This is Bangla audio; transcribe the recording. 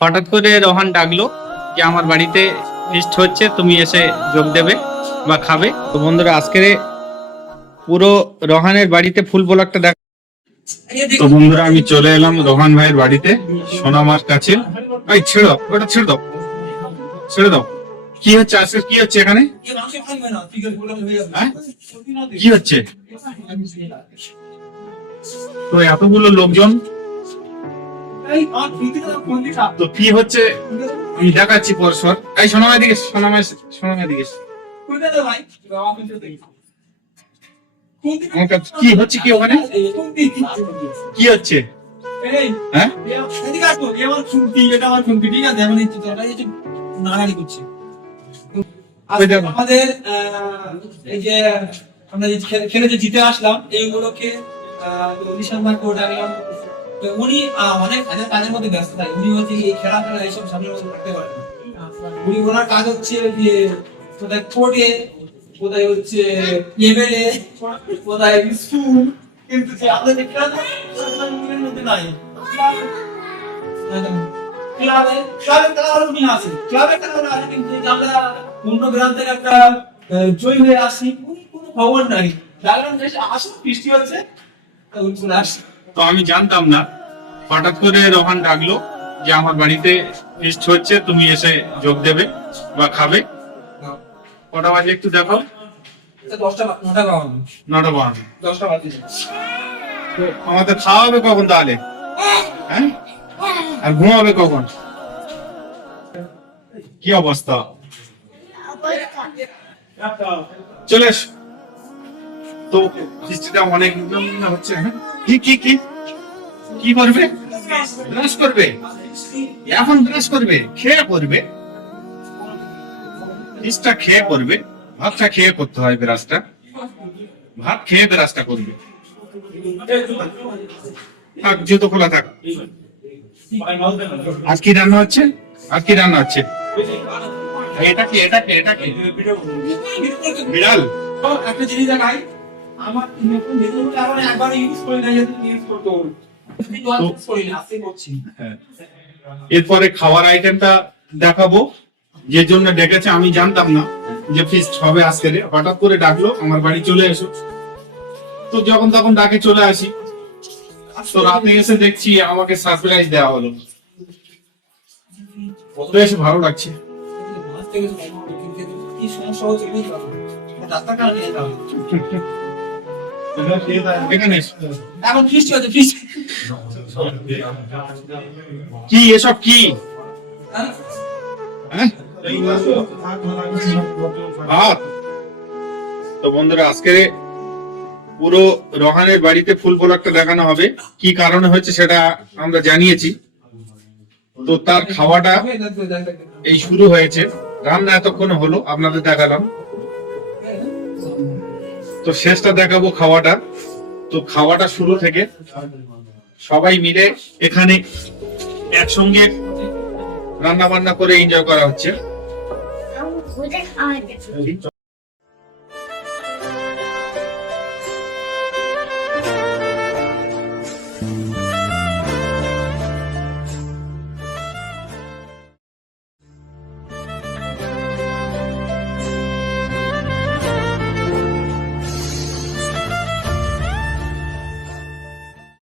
হঠাৎ করে রোহান ডাকলো যে আমার বাড়িতে ফিস্ট হচ্ছে, তুমি এসে যোগ দেবে বা খাবে। তো বন্ধুরা, আজকে পুরো রোহানের বাড়িতে ফুল ব্লগটা দেখ। তো বন্ধুরা, আমি চলে এলাম রোহান ভাইয়ের বাড়িতে, সোনামার কাছে। এই ছেড়ে দাও, ওটা ছেড়ে দাও, ছেড়ে দাও। কি হচ্ছে আজকে? কি হচ্ছে এখানে? হ্যাঁ? কি হচ্ছে? তো এতগুলো লোকজন, তো কি হচ্ছে আমি দেখাচ্ছি পরস্পর। এই সোনামার দিকে, সোনামার দিকে। কি হচ্ছে কি ওখানে? কি হচ্ছে? হ্যাঁ, আমাদের এই যে আমরা খেলে যে জিতে আসলাম এইগুলোকে উনি অনেক কাজের মধ্যে ব্যস্ত থাকে। উনি হচ্ছে এই খেলাধুলা এইসব সামনের মধ্যে থাকতে পারেন। উনি ওনার কাজ হচ্ছে যে কোথায় কোর্টে, কোথায় হচ্ছে এমএলএ, কোথায় স্কুল, কিন্তু যে আমাদের খেলাধুলার মধ্যে নাই। ক্লাবে খেলাধুলা উনি আছে, ক্লাবে খেলাধুলা আছে, কিন্তু আমরা অন্য গ্রাম থেকে একটা জয় হয়ে আসি, কোনো খবর নাই। জানলাম যে আসলে বৃষ্টি হচ্ছে, চলে আসি। তো আমি জানতাম না, হঠাৎ করে রোহান ডাকলো যে আমার বাড়িতে ফিস্ট হচ্ছে, তুমি এসে যোগ দেবে বা খাবে। কটা বাজে একটু দেখো? 9টা 12। তো আমাদের খাওয়া হবে কখন তাহলে? হ্যাঁ, আর ঘুমাবে কখন? কি অবস্থা? চলে এস। তো ফিস্টটা অনেক হচ্ছে। হ্যাঁ, কি কি কি কি করবে? ব্রাশ করবে? এখন ব্রাশ করবে? খেয়ে করবে? ফিস্টটা খেয়ে করবে। ভাতটা খেয়ে করতে হয় ব্রাশটা। ভাত খেয়ে ব্রাশটা করবে। থাক, জুতো খোলা থাক। আজ কি রান্না হচ্ছে? আজ কি রান্না হচ্ছে? এটা কি? এটা কি? এটা কি? বিড়াল? একটা জিনিস দেখাই, আমার একবার ইউজ করি না, ইউজ করতে হবে। এরপরে খাওয়ার আইটেমটা দেখাবো, যে জন্য ডেকেছে। আমি জানতাম না যে ফিস্ট হবে আজকে। হঠাৎ করে ডাকলো আমার বাড়ি চলে এসো। তো যখন তখন ডাকে চলে আসি। তো রাতে এসে দেখছি আমাকে সারপ্রাইজ দেওয়া হলো। বেশ ভালো লাগছে। এখন ফিস্ট হচ্ছে, ফিস্ট কি এসব? কি? হ্যাঁ, ভাত। তো বন্ধুরা, আজকে পুরো রোহানের বাড়িতে ফুল ব্লগটা দেখানো হবে। কি কারণে হচ্ছে সেটা আমরা জানিয়েছি। তো তার খাওয়াটা এই শুরু হয়েছে, রান্না এতক্ষণ হলো, আপনাদের দেখালাম। তো শেষটা দেখাবো খাওয়াটা। তো খাওয়াটা শুরু থেকে সবাই মিলে এখানে একসঙ্গে রান্না বান্না করে এনজয় করা হচ্ছে।